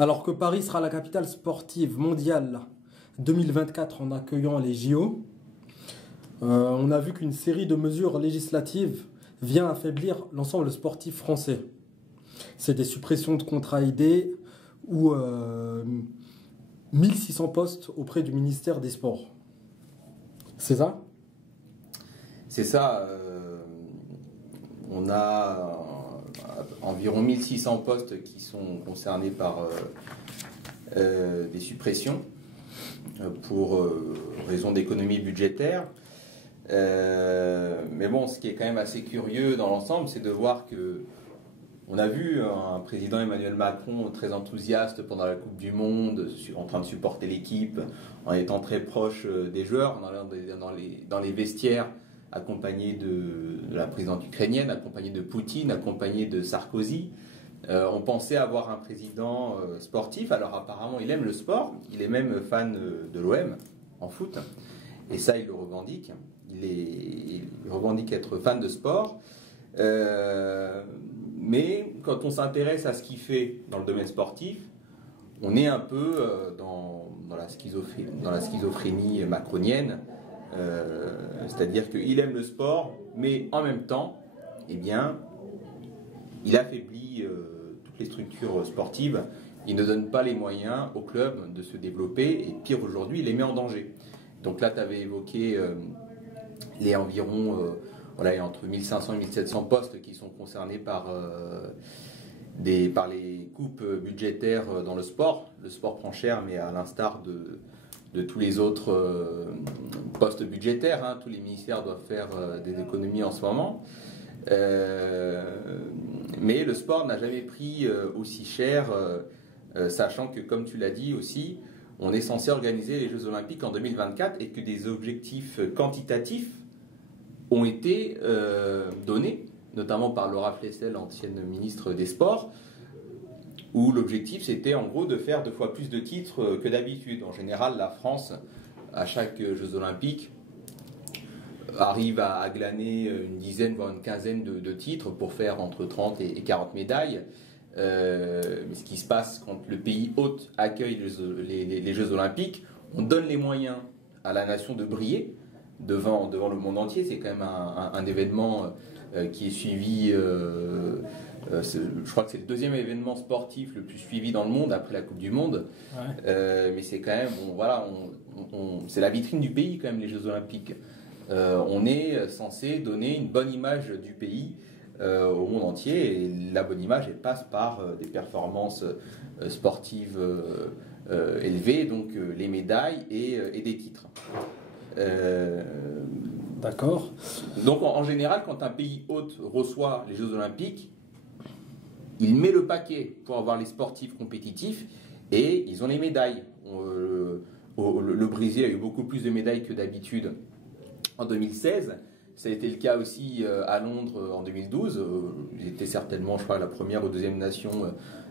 Alors que Paris sera la capitale sportive mondiale 2024 en accueillant les JO, on a vu qu'une série de mesures législatives vient affaiblir l'ensemble sportif français. C'est des suppressions de contrats aidés ou 1600 postes auprès du ministère des Sports. C'est ça? C'est ça. On a environ 1600 postes qui sont concernés par des suppressions pour raison d'économie budgétaire. Mais bon, ce qui est quand même assez curieux dans l'ensemble, c'est de voir que on a vu un président Emmanuel Macron très enthousiaste pendant la Coupe du Monde, en train de supporter l'équipe, en étant très proche des joueurs, dans les vestiaires, accompagné de la présidente ukrainienne, accompagné de Poutine, accompagné de Sarkozy. On pensait avoir un président sportif, alors apparemment il aime le sport, il est même fan de l'OM en foot, et ça il le revendique, il revendique être fan de sport. Mais quand on s'intéresse à ce qu'il fait dans le domaine sportif, on est un peu dans la schizophrénie macronienne. C'est-à-dire qu'il aime le sport, mais en même temps, eh bien, il affaiblit toutes les structures sportives. Il ne donne pas les moyens aux clubs de se développer, et pire aujourd'hui, il les met en danger. Donc là, tu avais évoqué les environ entre 1500 et 1700 postes qui sont concernés par les coupes budgétaires dans le sport. Le sport prend cher, mais à l'instar de tous les autres postes budgétaires, hein, tous les ministères doivent faire des économies en ce moment. Mais le sport n'a jamais pris aussi cher, sachant que, comme tu l'as dit aussi, on est censé organiser les Jeux Olympiques en 2024 et que des objectifs quantitatifs ont été donnés, notamment par Laura Flessel, ancienne ministre des Sports, où l'objectif c'était en gros de faire 2 fois plus de titres que d'habitude. En général, la France, à chaque Jeux Olympiques, arrive à glaner une dizaine, voire une quinzaine de titres pour faire entre 30 et 40 médailles. Mais ce qui se passe quand le pays hôte accueille les Jeux Olympiques, on donne les moyens à la nation de briller devant le monde entier. C'est quand même un événement qui est suivi, je crois que c'est le 2e événement sportif le plus suivi dans le monde après la Coupe du Monde. Ouais. Mais c'est quand même, c'est la vitrine du pays quand même, les Jeux Olympiques. On est censé donner une bonne image du pays au monde entier, et la bonne image elle passe par des performances sportives élevées, donc les médailles et des titres. D'accord. Donc en général, quand un pays hôte reçoit les Jeux Olympiques, il met le paquet pour avoir les sportifs compétitifs, et ils ont les médailles. Le Brésil a eu beaucoup plus de médailles que d'habitude en 2016. Ça a été le cas aussi à Londres en 2012. Ils étaient certainement, je crois, la première ou deuxième nation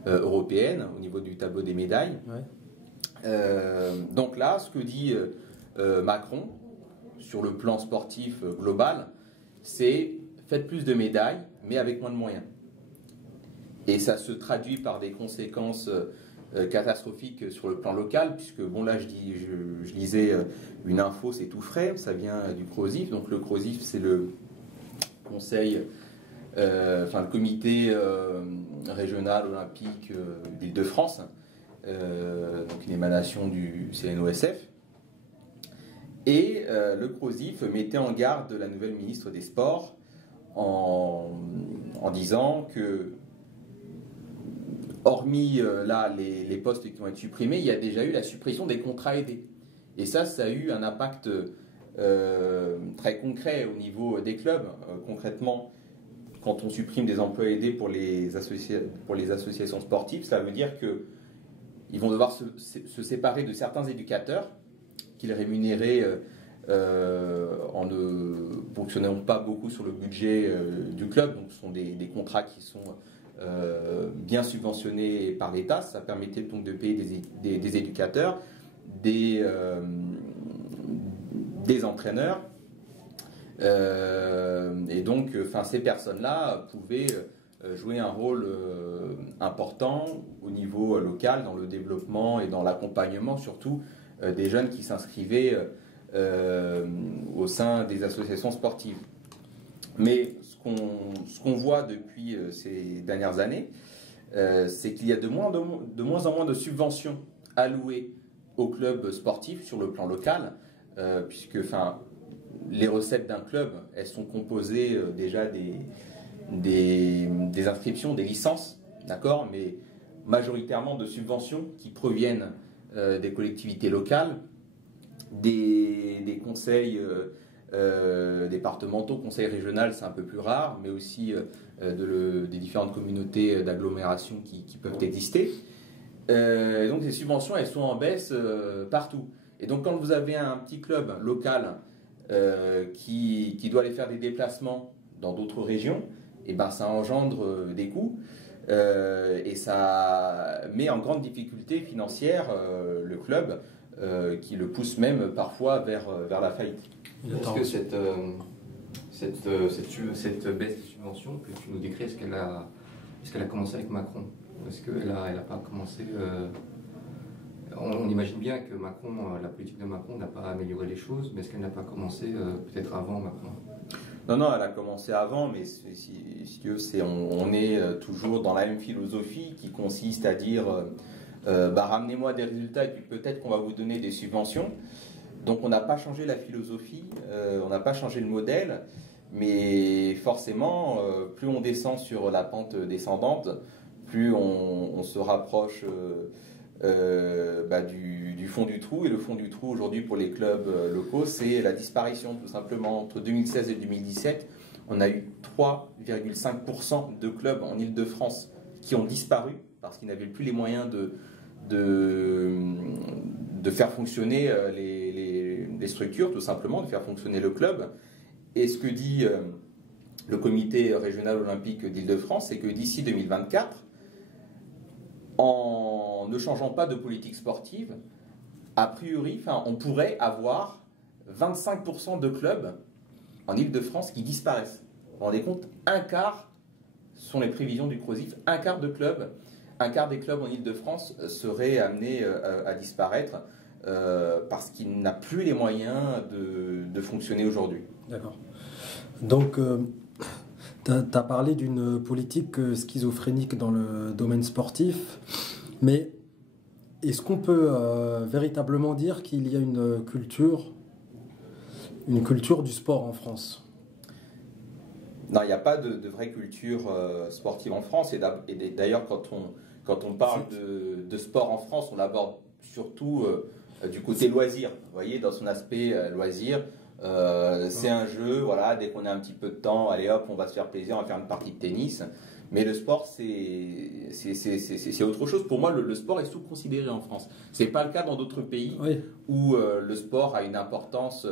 européenne au niveau du tableau des médailles. Ouais. Donc là, ce que dit Macron sur le plan sportif global, c'est faites plus de médailles, mais avec moins de moyens. Et ça se traduit par des conséquences catastrophique sur le plan local, puisque bon là je lisais une info, c'est tout frais, ça vient du CROSIF. Donc le CROSIF c'est le conseil, le comité régional olympique d'Île-de-France, donc une émanation du CNOSF. Et le CROSIF mettait en garde la nouvelle ministre des Sports en disant que hormis là les postes qui vont être supprimés, il y a déjà eu la suppression des contrats aidés. Et ça a eu un impact très concret au niveau des clubs. Concrètement, quand on supprime des emplois aidés pour les associations sportives, ça veut dire qu'ils vont devoir se séparer de certains éducateurs qu'ils rémunéraient en ne fonctionnant pas beaucoup sur le budget du club. Donc ce sont des contrats qui sont bien subventionnés par l'État. Ça permettait donc de payer des éducateurs, des entraîneurs, et donc ces personnes-là pouvaient jouer un rôle important au niveau local dans le développement et dans l'accompagnement surtout des jeunes qui s'inscrivaient au sein des associations sportives. Mais ce qu'on voit depuis ces dernières années, c'est qu'il y a de moins en moins de subventions allouées aux clubs sportifs sur le plan local, puisque les recettes d'un club, elles sont composées déjà des inscriptions, des licences, d'accord, mais majoritairement de subventions qui proviennent des collectivités locales, des conseils départementaux, conseils régionaux, c'est un peu plus rare, mais aussi des différentes communautés d'agglomération qui peuvent exister. Donc ces subventions, elles sont en baisse partout. Et donc quand vous avez un petit club local qui doit aller faire des déplacements dans d'autres régions, et ben ça engendre des coûts et ça met en grande difficulté financière le club qui le pousse même parfois vers la faillite. Est-ce que cette baisse de subventions que tu nous décris, est-ce qu'elle a commencé avec Macron? Est-ce qu'elle n'a pas commencé on imagine bien que Macron, la politique de Macron n'a pas amélioré les choses, mais est-ce qu'elle n'a pas commencé peut-être avant Macron? Non, elle a commencé avant, mais si tu veux, on est toujours dans la même philosophie qui consiste à dire ramenez-moi des résultats et puis peut-être qu'on va vous donner des subventions. Donc on n'a pas changé la philosophie, on n'a pas changé le modèle, mais forcément, plus on descend sur la pente descendante, plus on se rapproche du fond du trou. Et le fond du trou aujourd'hui pour les clubs locaux, c'est la disparition tout simplement. Entre 2016 et 2017, on a eu 3,5% de clubs en Île-de-France qui ont disparu parce qu'ils n'avaient plus les moyens de faire fonctionner les structures, tout simplement, de faire fonctionner le club. Et ce que dit le comité régional olympique d'Île-de-France, c'est que d'ici 2024, en ne changeant pas de politique sportive, a priori, on pourrait avoir 25% de clubs en Île-de-France qui disparaissent. Vous vous rendez compte? Un quart sont les prévisions du CROSIF, un quart des clubs en Île-de-France seraient amenés à disparaître parce qu'il n'a plus les moyens de fonctionner aujourd'hui. D'accord. Donc, tu as parlé d'une politique schizophrénique dans le domaine sportif, mais est-ce qu'on peut véritablement dire qu'il y a une culture du sport en France? Non, il n'y a pas de vraie culture sportive en France. Et d'ailleurs, quand on parle de sport en France, on l'aborde surtout du côté loisir. Vous voyez, dans son aspect loisir, c'est un jeu, voilà, dès qu'on a un petit peu de temps, allez hop, on va se faire plaisir, on va faire une partie de tennis. Mais le sport, c'est autre chose. Pour moi, le sport est sous-considéré en France. Ce n'est pas le cas dans d'autres pays où le sport a une importance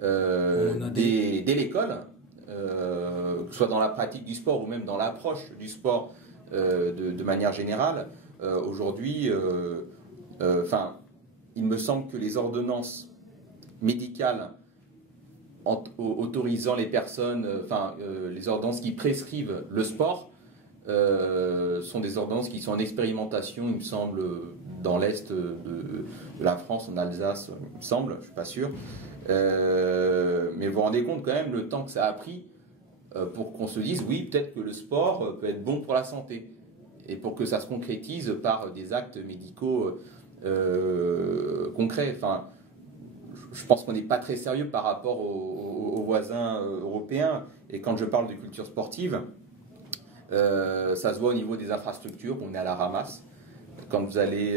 dès l'école, que ce soit dans la pratique du sport ou même dans l'approche du sport de manière générale. Aujourd'hui, il me semble que les ordonnances médicales autorisant les personnes, les ordonnances qui prescrivent le sport, sont des ordonnances qui sont en expérimentation, il me semble, dans l'est de la France, en Alsace, il me semble, je ne suis pas sûr. Mais vous vous rendez compte quand même le temps que ça a pris pour qu'on se dise, oui, peut-être que le sport peut être bon pour la santé. Et pour que ça se concrétise par des actes médicaux concrets. Je pense qu'on n'est pas très sérieux par rapport aux voisins européens. Et quand je parle de culture sportive, ça se voit au niveau des infrastructures. On est à la ramasse. Quand vous allez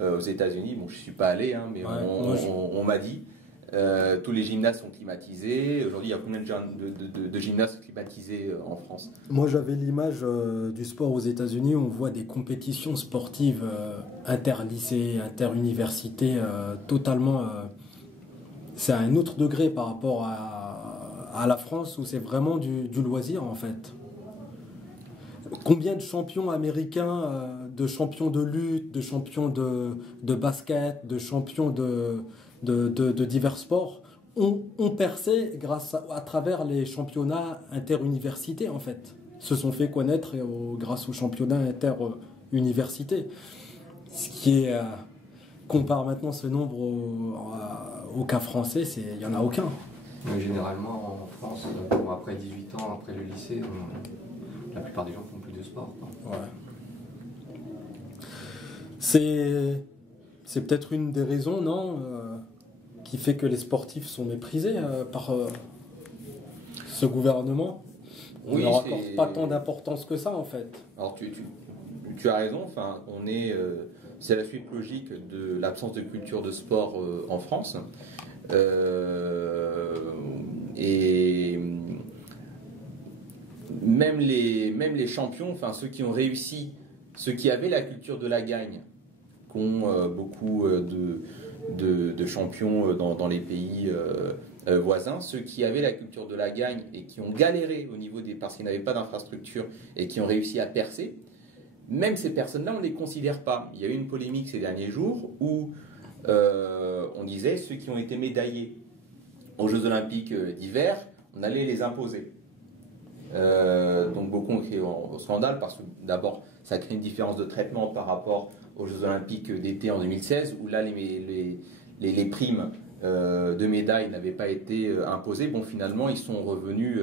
aux États-Unis, bon, je ne suis pas allé, mais on m'a dit, tous les gymnases sont climatisés. Aujourd'hui, il y a combien de gymnases climatisés en France? Moi, j'avais l'image du sport aux États-Unis. On voit des compétitions sportives inter-lycées, inter-universités, totalement... c'est à un autre degré par rapport à la France où c'est vraiment du loisir en fait. Combien de champions américains, de champions de lutte, de champions de basket, de champions de divers sports ont percé à travers les championnats interuniversités en fait. se sont fait connaître grâce au championnat inter-université. Ce qui est, compare maintenant ce nombre au cas français, il n'y en a aucun. Mais généralement, en France, après 18 ans, après le lycée, la plupart des gens font plus de sport, quoi. Ouais. C'est peut-être une des raisons, non, qui fait que les sportifs sont méprisés par ce gouvernement. On Oui, ne leur accorde pas tant d'importance que ça, en fait. Alors tu as raison, enfin, c'est la suite logique de l'absence de culture de sport en France. Et même les champions, enfin ceux qui ont réussi, ceux qui avaient la culture de la gagne, qu'ont beaucoup de champions dans les pays voisins, ceux qui avaient la culture de la gagne et qui ont galéré au niveau parce qu'ils n'avaient pas d'infrastructure et qui ont réussi à percer, même ces personnes-là, on ne les considère pas. Il y a eu une polémique ces derniers jours où on disait ceux qui ont été médaillés aux Jeux Olympiques d'hiver, on allait les imposer. Donc beaucoup ont créé au scandale parce que d'abord, ça crée une différence de traitement par rapport aux Jeux Olympiques d'été en 2016 où là, les primes de médailles n'avaient pas été imposées. Bon, finalement, ils sont revenus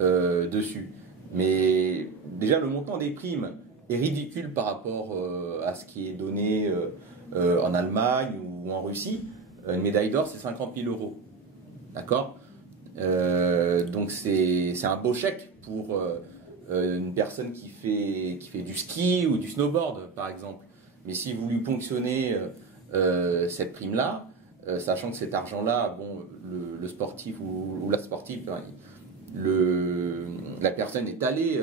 dessus. Mais déjà, le montant des primes est ridicule par rapport à ce qui est donné en Allemagne ou en Russie. Une médaille d'or, c'est 50 000 euros. D'accord ? Donc c'est un beau chèque pour une personne qui fait du ski ou du snowboard, par exemple. Mais si vous lui ponctionnez cette prime-là, sachant que cet argent-là, bon, le sportif ou la sportive, la personne est allée,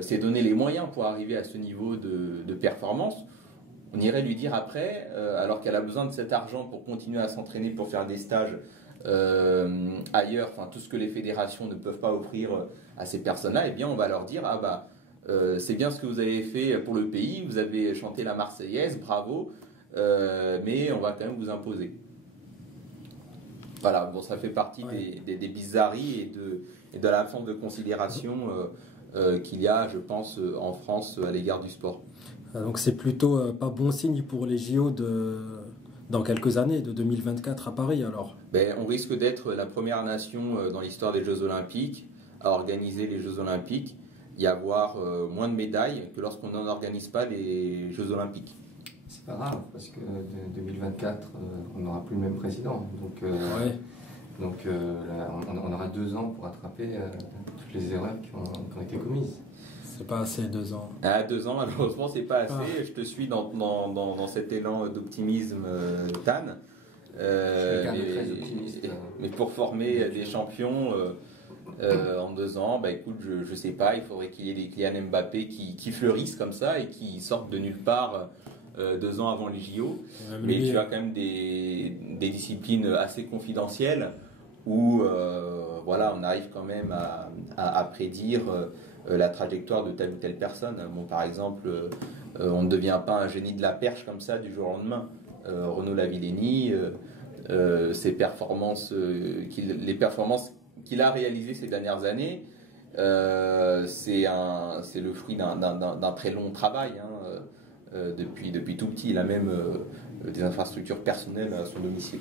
s'est donné les moyens pour arriver à ce niveau de performance, on irait lui dire après, alors qu'elle a besoin de cet argent pour continuer à s'entraîner, pour faire des stages ailleurs, enfin tout ce que les fédérations ne peuvent pas offrir à ces personnes-là, eh bien on va leur dire c'est bien ce que vous avez fait pour le pays, vous avez chanté la Marseillaise, bravo, mais on va quand même vous imposer. Voilà, bon, ça fait partie des bizarreries et de l'absence de considération qu'il y a, je pense, en France à l'égard du sport. Donc c'est plutôt pas bon signe pour les JO dans quelques années, de 2024 à Paris alors. On risque d'être la première nation dans l'histoire des Jeux Olympiques à organiser les Jeux Olympiques et avoir moins de médailles que lorsqu'on n'en organise pas les Jeux Olympiques. C'est pas grave, parce que 2024, on n'aura plus le même président. Donc, on aura 2 ans pour rattraper toutes les erreurs qui ont été commises. C'est pas assez 2 ans. 2 ans, malheureusement, c'est pas assez. Je te suis dans cet élan d'optimisme, Tan. Très optimiste. Mais pour former des champions en 2 ans, écoute, je sais pas, il faudrait qu'il y ait des Kylian Mbappé qui fleurissent comme ça et qui sortent de nulle part 2 ans avant les JO. Mais tu as quand même des disciplines assez confidentielles où on arrive quand même à prédire la trajectoire de telle ou telle personne. Bon, par exemple, on ne devient pas un génie de la perche comme ça du jour au lendemain. Renaud Lavillenie, les performances qu'il a réalisées ces dernières années, c'est le fruit d'un très long travail. Depuis tout petit, il a même des infrastructures personnelles à son domicile.